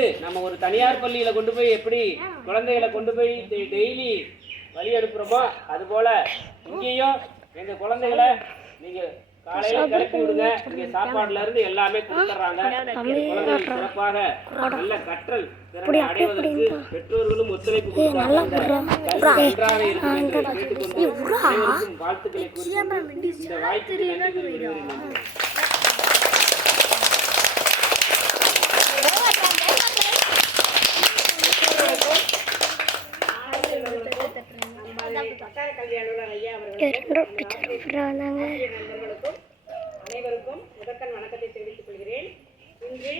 அடுத்தது நம்ம ஒரு தனியார் பள்ளியில் கொண்டு போய் எப்படி குழந்தைகளை கொண்டு போய் டெய்லி வழி அனுப்புகிறோமோ அதுபோல் இங்கேயும் எங்கள் குழந்தைகளை நீங்கள் காலையில் கிளப்பி விடுங்க. இங்கே சாப்பாடுலேருந்து எல்லாமே கொடுத்துட்றாங்க. குழந்தைகள் சிறப்பாக நல்ல கற்றல் திறனை அடைவதற்கு பெற்றோர்களும் ஒத்துழைப்பு கொடுக்கிறாங்க. கேட்டுக்கொண்டு வாழ்த்துக்களை கூறி இந்த வாய்ப்புக்கு நன்றி கூறுகிறேன். அனைவருக்கும் முதற்கண் வணக்கத்தை தெரிவித்துக் கொள்கிறேன். இன்று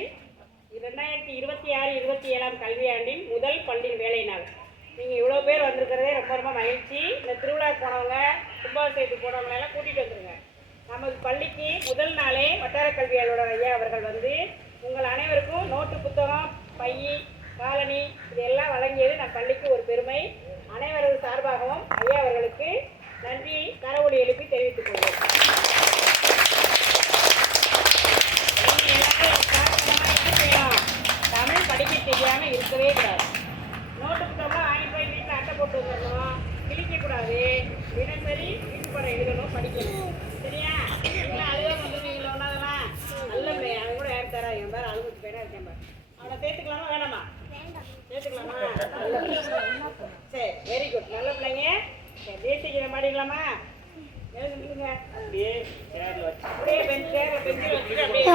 2026-27 கல்வியாண்டின் முதல் பள்ளி வேலை நாள். நீங்கள் இவ்வளோ பேர் வந்திருக்கிறதே ரொம்ப ரொம்ப மகிழ்ச்சி. இந்த திருவிழாவுக்கு போனவங்க, கும்பாபிஷேகத்துக்கு போனவங்க எல்லாம் கூட்டிகிட்டு வந்துருங்க. நமது பள்ளிக்கு முதல் நாளே வட்டார கல்வி அலுவலர் ஐயா அவர்கள் வந்து உங்கள் அனைவருக்கும் நோட்டு, புத்தகம், பை, காலனி இதெல்லாம் வழங்கியது நம் பள்ளிக்கு ஒரு பெருமை. அனைவரது சார்பாகவும் ஐயா அவர்களுக்கு நன்றி கரவொலி எழுப்பி தெரிவித்துக் கொள்வோம். தமிழ் படிக்க தெரியாமல் இருக்கவே கூடாது. நோட்டு புத்தகம்லாம் வாங்கிட்டு போய் வீட்டில் அட்டை போட்டு வந்துடணும், கிழிக்கக்கூடாது. தினசரி வீட்டு படம் எழுதணும், படிக்கணும். சரியா? நீங்களாம் அழுகாம வந்துருவீங்களா? ஒன்றாதெல்லாம் நல்ல பிள்ளை. அவன் கூட யார் தரா? என் பேர் அழுகுக்கு பேராக இருக்கேன் பாரு. அவனை சேர்த்துக்கலாமா வேணாமா? சேர்த்துக்கலாமா? சரி, வெரி குட். நல்ல பிள்ளைங்க. சரி, தேசிக்கிற மாட்டீங்களாமா? எழுதுங்க. அப்படியே பெஞ்சில் வச்சுட்டு அப்படியே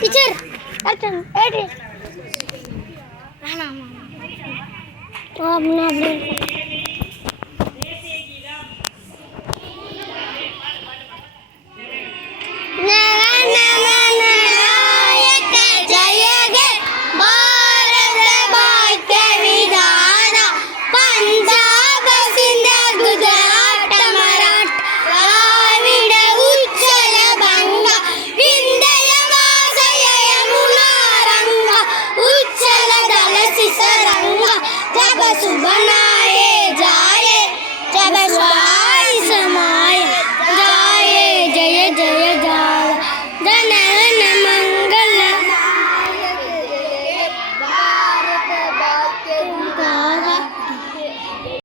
டீச்சர்